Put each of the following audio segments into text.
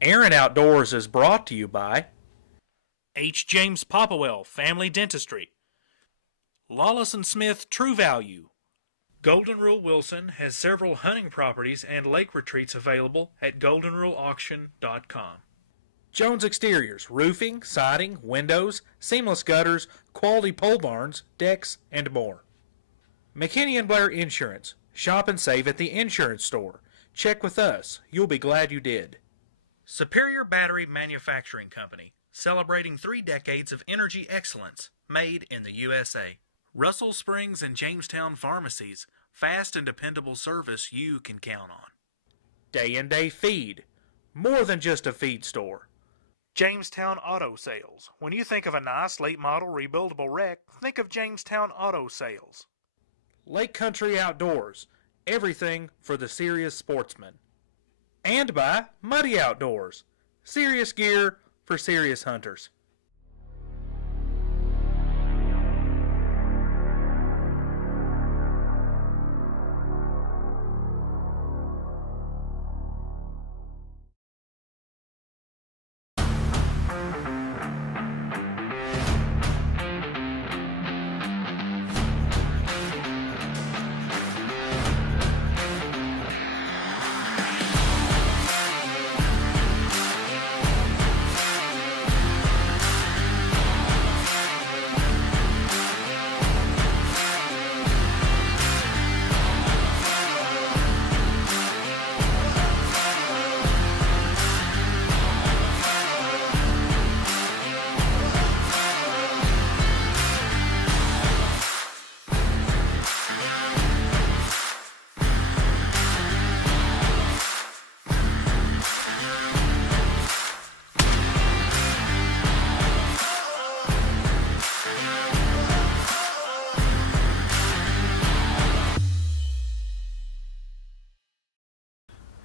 Aaron Outdoors is brought to you by H. James Popplewell Family Dentistry, Lawless & Smith True Value. Golden Rule Wilson has several hunting properties and lake retreats available at goldenruleauction.com. Jones Exteriors, roofing, siding, windows, seamless gutters, quality pole barns, decks, and more. McKinney & Blair Insurance. Shop and save at the insurance store. Check with us. You'll be glad you did. Superior Battery Manufacturing Company, celebrating 3 decades of energy excellence, made in the USA. Russell Springs and Jamestown Pharmacies, fast and dependable service you can count on. Day and Day Feed, more than just a feed store. Jamestown Auto Sales. When you think of a nice late model rebuildable wreck, think of Jamestown Auto Sales. Lake Country Outdoors, everything for the serious sportsman. And by Muddy Outdoors, serious gear for serious hunters.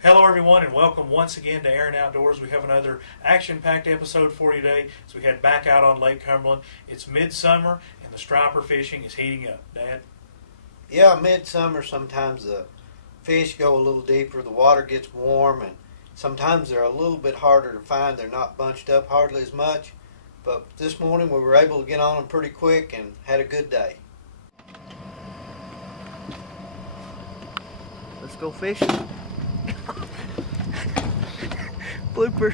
Hello everyone and welcome once again to Aaron Outdoors. We have another action-packed episode for you today. So we head back out on Lake Cumberland. It's midsummer and the striper fishing is heating up. Dad? Yeah, midsummer sometimes the fish go a little deeper, the water gets warm, and sometimes they're a little bit harder to find. They're not bunched up hardly as much. But this morning we were able to get on them pretty quick and had a good day. Let's go fishing. Blooper.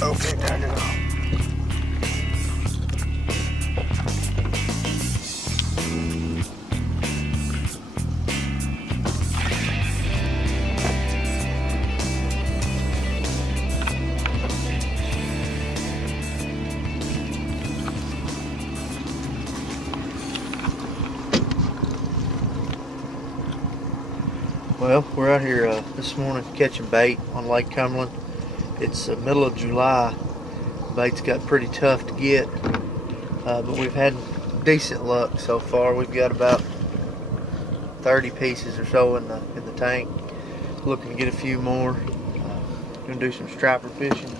Okay, turn it off. Well, we're out here this morning catching bait on Lake Cumberland. It's the middle of July. Bait's got pretty tough to get, but we've had decent luck so far. We've got about 30 pieces or so in the tank. Looking to get a few more. Gonna do some striper fishing.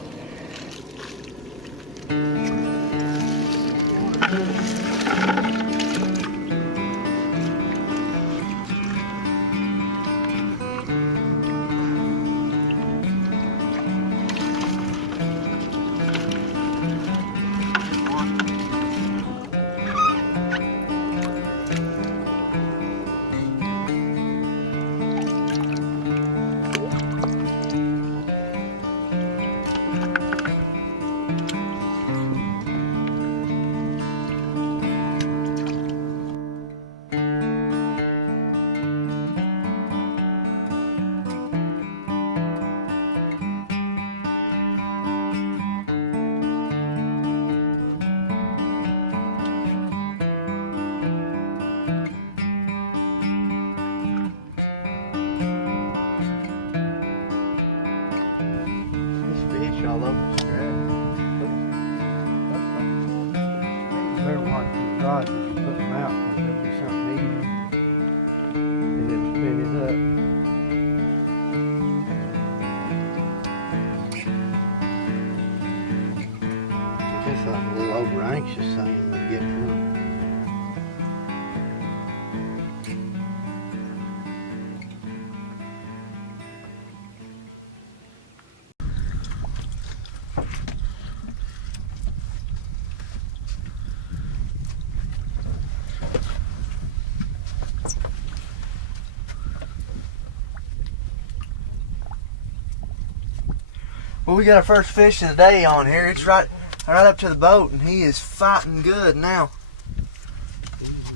Well, we got our first fish of the day on here. It's right up to the boat, and he is fighting good now.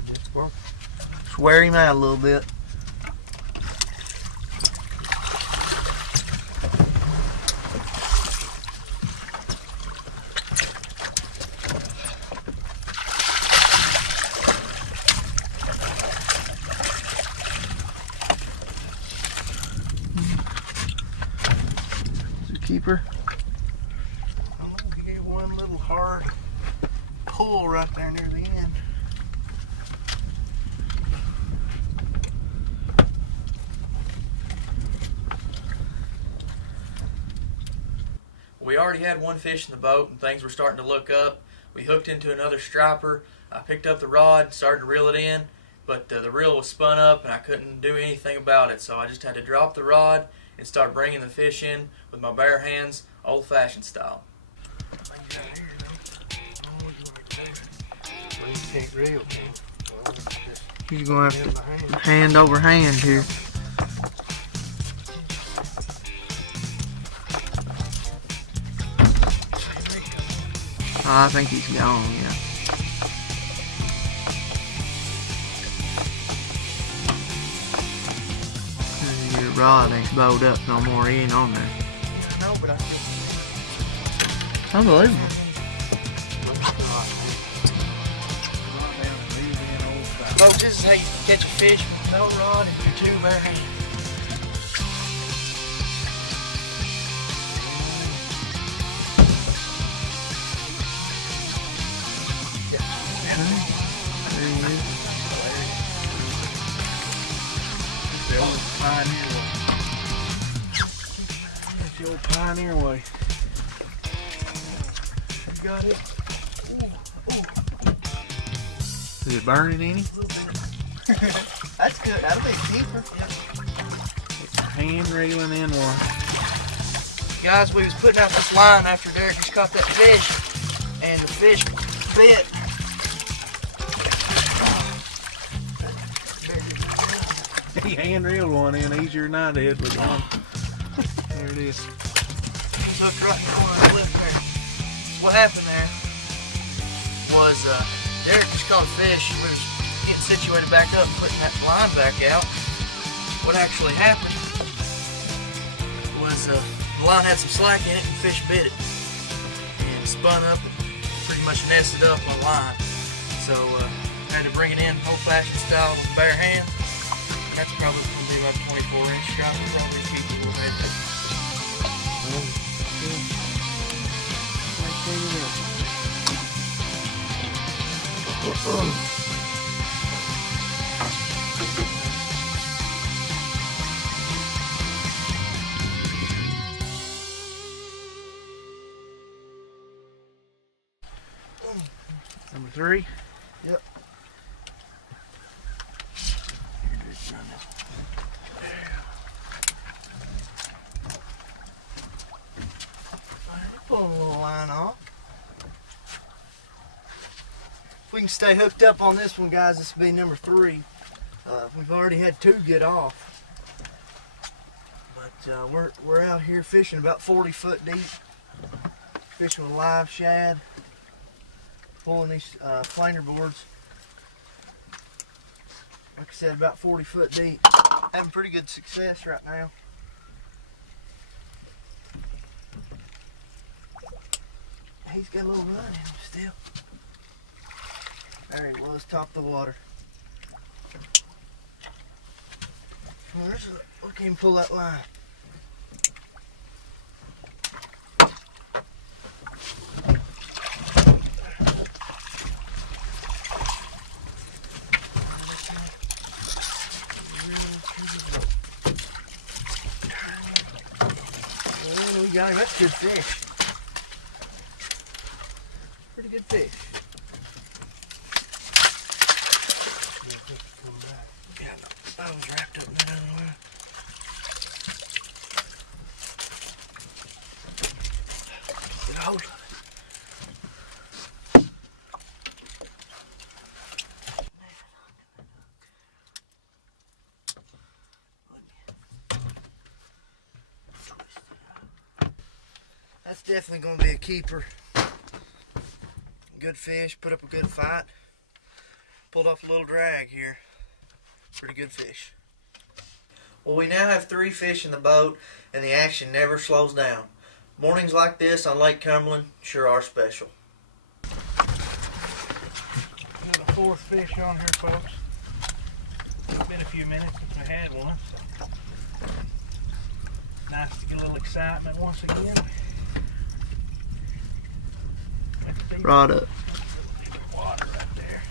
Just wear him out a little bit. Keeper. I don't know, he gave one little hard pull right there near the end. We already had one fish in the boat and things were starting to look up. We hooked into another striper. I picked up the rod, started to reel it in, but the reel was spun up and I couldn't do anything about it, so I just had to drop the rod and start bringing the fish in with my bare hands, old-fashioned style. He's going to have to hand over hand here. I think he's gone, yeah. Your rod ain't bowed up no more. He ain't on there. I know, but I feel unbelievable. Folks, this is how you catch a fish with no rod and your two bare hands. There he is. The old pioneer way. That's the old pioneer way. You got it? Ooh, ooh. Is it burning any? A little bit. That's good. That'll be a keeper. It's hand reeling in one. Guys, we was putting out this line after Derek just caught that fish, and the fish bit. He hand reeled one in easier than I did with one. There it is. He's hooked right in the corner of the lip there. What happened there was Derek just caught a fish. We was getting situated back up, putting that line back out. What actually happened was the line had some slack in it and the fish bit it. And spun up and pretty much nested up on the line. So had to bring it in old-fashioned style with bare hands. And that's probably going to be about a 24-inch shot. We'll probably keep it a little bit. Number 3? Yep. Pull a little line off. If we can stay hooked up on this one, guys, this will be number 3. We've already had 2 get off, but we're out here fishing about 40 foot deep, fishing with live shad, pulling these planer boards. Like I said, about 40 foot deep. Having pretty good success right now. He's got a little run in him still. There he was, top of the water. Look at him pull that line. We got him. That's a good fish. Pretty good fish. Yeah, I was wrapped up in that other one. Get a hold of it. That's definitely going to be a keeper. Good fish, put up a good fight. Pulled off a little drag here. Pretty good fish. Well, we now have 3 fish in the boat, and the action never slows down. Mornings like this on Lake Cumberland sure are special. Got a 4th fish on here, folks. It's been a few minutes since we had one. So nice to get a little excitement once again. Rod up. Water right there.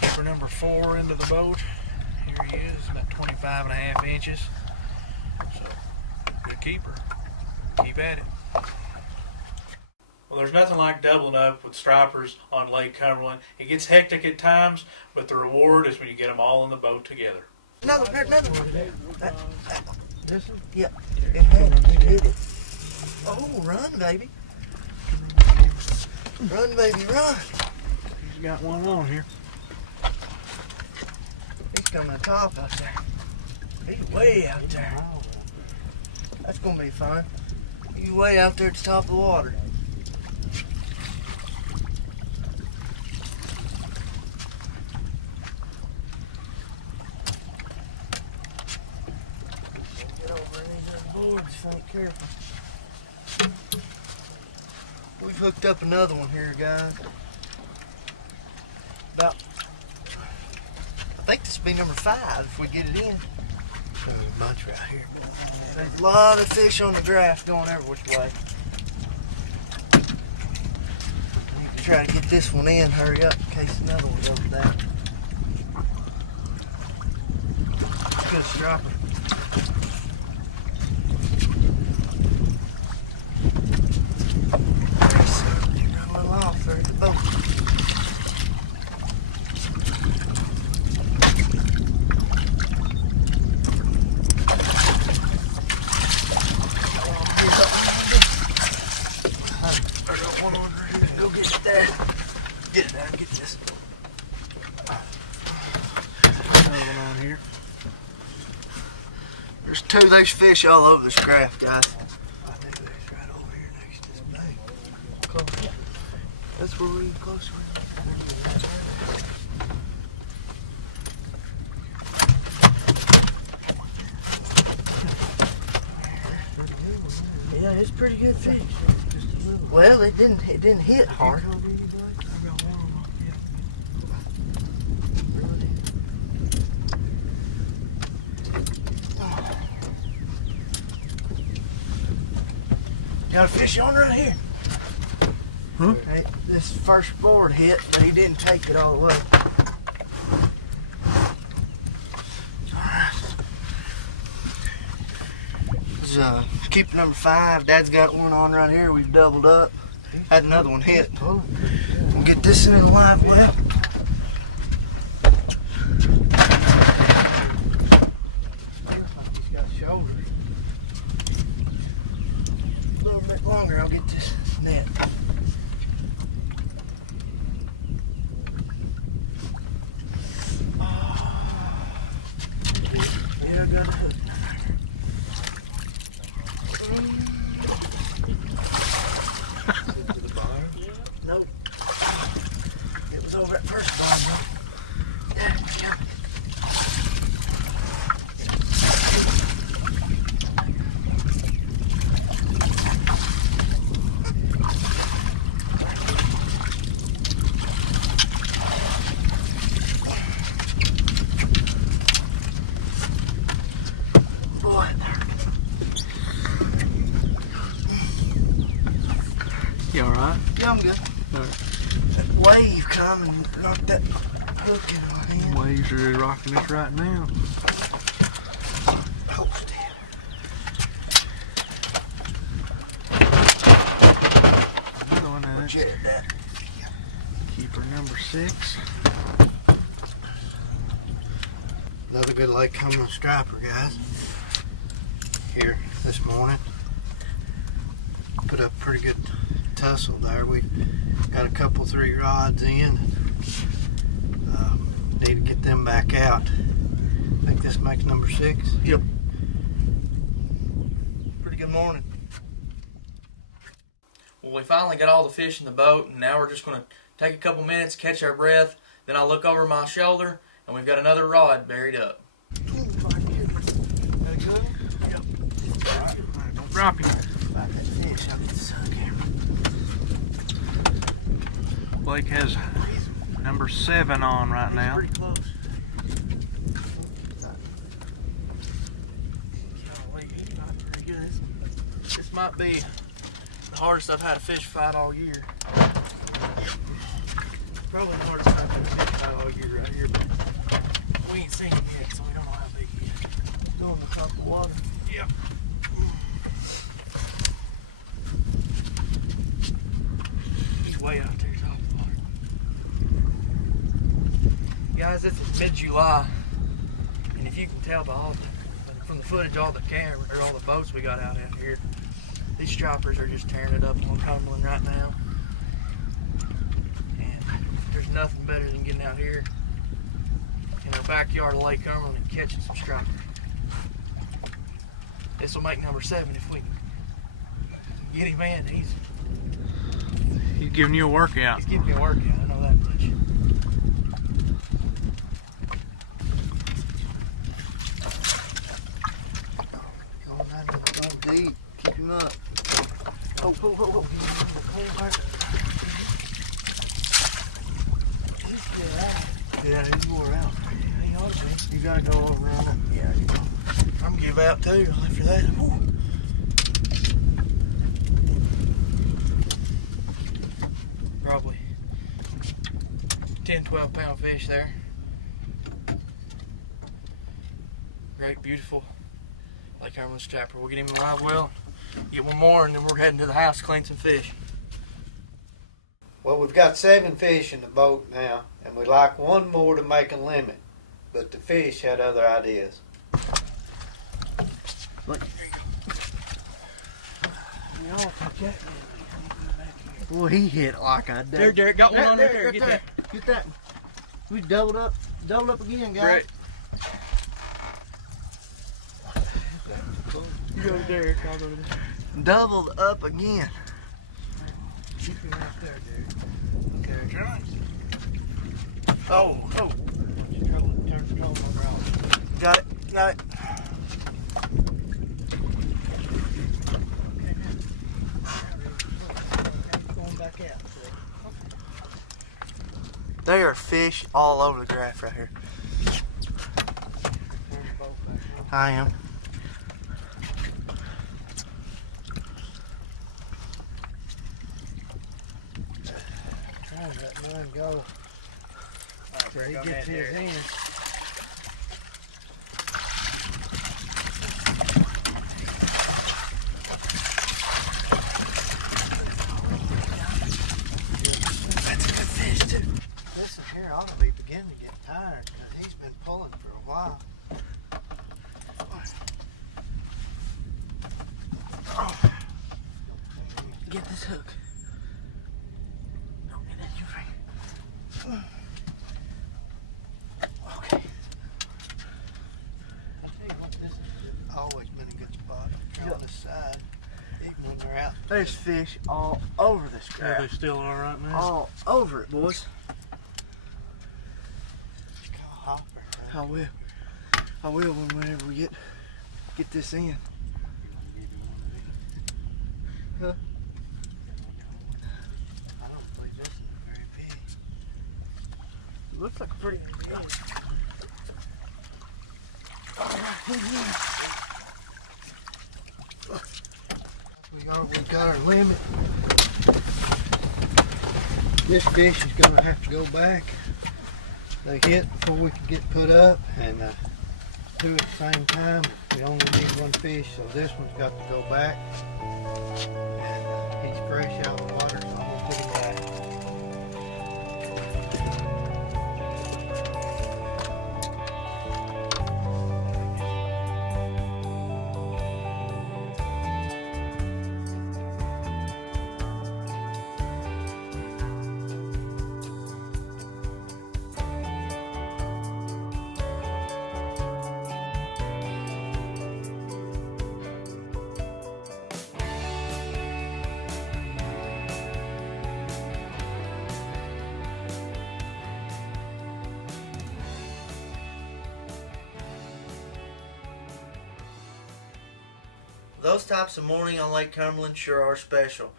Keeper number 4 into the boat. Here he is, about 25.5 inches. So, good keeper. Keep at it. Well, there's nothing like doubling up with stripers on Lake Cumberland. It gets hectic at times, but the reward is when you get them all in the boat together. Another. This one? Yeah. It hit it. Oh, run, baby. Run, baby, run. He's got one on here. He's coming to top out there. He's way out there. That's going to be fun. He's way out there at the top of the water. Get over these boards, Frank, careful. We've hooked up another one here, guys. About, I think this will be number 5 if we get it in. There's a bunch right here. There's a lot of fish on the grass going every which way. Need to try to get this one in, hurry up in case another one goes down. Good striper. Run a little off there at the boat. Get it down, get this. Another one on here. There's 2 of those fish all over this craft, guys. I think there's right over here next to this bank. Close. That's where we're close. Yeah, it's pretty good fish. Well, it didn't hit hard. Got a fish on right here. Huh? Hey, this first board hit, but he didn't take it all the way. This is keep number 5. Dad's got one on right here. We've doubled up. Had another one hit. We'll get this in the live well. He's got shoulders. A little bit longer, I'll get this net. Yeah, I got a hook. Nope. It was over at first bottom. There we go. Boy. You alright? Yeah, I'm good. Alright. wave come and knock that hook in my hand. Waves are rocking us right now. Hold still. Another one of Check that. keeper number 6. Another good Lake Cumberland striper, guys. Here this morning. Put up a pretty good tussle there. We got a couple 3 rods in. Need to get them back out. I think this makes number 6. Yep. Pretty good morning. Well, we finally got all the fish in the boat, and now we're just going to take a couple minutes, catch our breath. Then I'll look over my shoulder, and we've got another rod buried up. That good? Yep. Alright, don't drop him. About that fish, I'll get the sun camera. Blake has number 7 on right now. Pretty close. Pretty good. This might be the hardest I've had a fish fight all year. Probably the hardest I've had a fish fight all year right here, but we ain't seen him yet, so we don't know how big he is. Going to top of the water. Yep. He's way out there top of the water. Guys, this is mid-July, and if you can tell by from the footage, all the cameras or all the boats we got out here, these stripers are just tearing it up on Cumberland right now. And there's nothing better than getting out here in our backyard of Lake Cumberland and catching some stripers. This will make number 7 if we can get him in. He's giving you a workout. He's giving me a workout, I know that much. Go deep, keep him up. Oh. He's still out. Yeah, he's wore out. He ought to be. You gotta go all around him. Yeah, you know. I'm gonna give out too after that. Woo. Probably 10-12 pound fish there. Great, beautiful Lake Cumberland striper. We'll get him in live well, get one more, and then we're heading to the house to clean some fish. Well, we've got 7 fish in the boat now, and we'd like one more to make a limit. But the fish had other ideas. Look. Boy, he hit like I did. There, Derek, got one on right there. Get that. Get that. We doubled up again, guys. Right. You go to Derek, I'll go to Derek. Doubled up again. Keep him right there, Derek. Okay, try. Oh. Turn control of my ground. Got it. Going back out. There are fish all over the graph right here. I am. Trying to let mine go. Till he gets his in. That's a good fish too. This one here ought to be beginning to get tired because he's been pulling for a while. Oh. Get this hook. Don't get that your finger. Okay. I'll tell you what, this has always been a good spot. On this side, even when they're out. There's fish all over this crap. They still are right now. All over it, boys. It's called hopper. I will whenever we get this in. Huh? I don't believe this is very big. It looks like a pretty big. We got our limit. This fish is going to have to go back. They hit before we can get put up, and two at the same time. We only need one fish, so this one's got to go back. And he's fresh out of the water, so I'm going to put him back. Those types of morning on Lake Cumberland sure are special.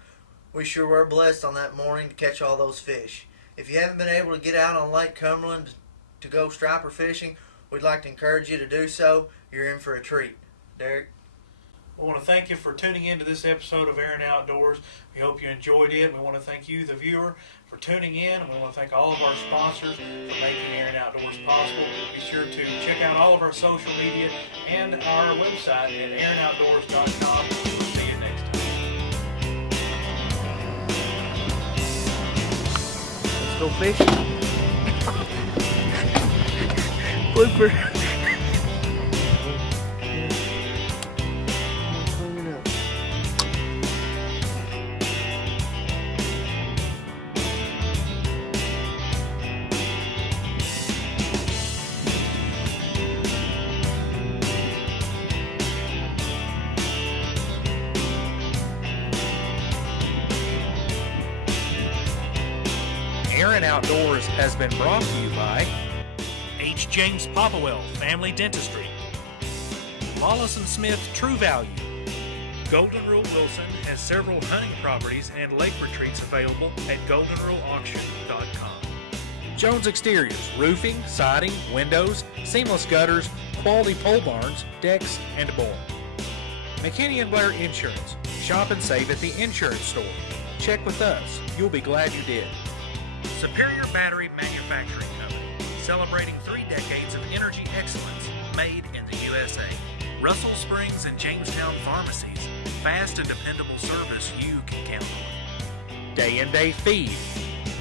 We sure were blessed on that morning to catch all those fish. If you haven't been able to get out on Lake Cumberland to go striper fishing, we'd like to encourage you to do so. You're in for a treat. Derek? I want to thank you for tuning in to this episode of Aaron Outdoors. We hope you enjoyed it. We want to thank you, the viewer, for tuning in. And we want to thank all of our sponsors for making Aaron Outdoors possible. Be sure to check out all of our social media and our website at aaronoutdoors.com. We'll see you next time. Let's go fishing. Blooper. Aaron Outdoors has been brought to you by H. James Popplewell Family Dentistry, Wallace & Smith True Value. Golden Rule Wilson has several hunting properties and lake retreats available at goldenruleauction.com. Jones Exteriors, roofing, siding, windows, seamless gutters, quality pole barns, decks, and more. McKinney & Blair Insurance. Shop and save at the insurance store. Check with us. You'll be glad you did. Superior Battery Manufacturing Company, celebrating 3 decades of energy excellence made in the USA. Russell Springs and Jamestown Pharmacies, fast and dependable service you can count on. Day and Day Feed,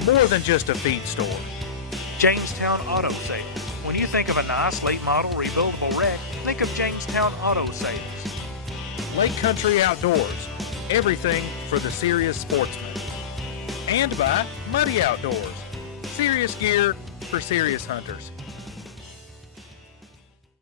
more than just a feed store. Jamestown Auto Sales. When you think of a nice late model rebuildable wreck, think of Jamestown Auto Sales. Lake Country Outdoors, everything for the serious sportsman. And by Muddy Outdoors, serious gear for serious hunters.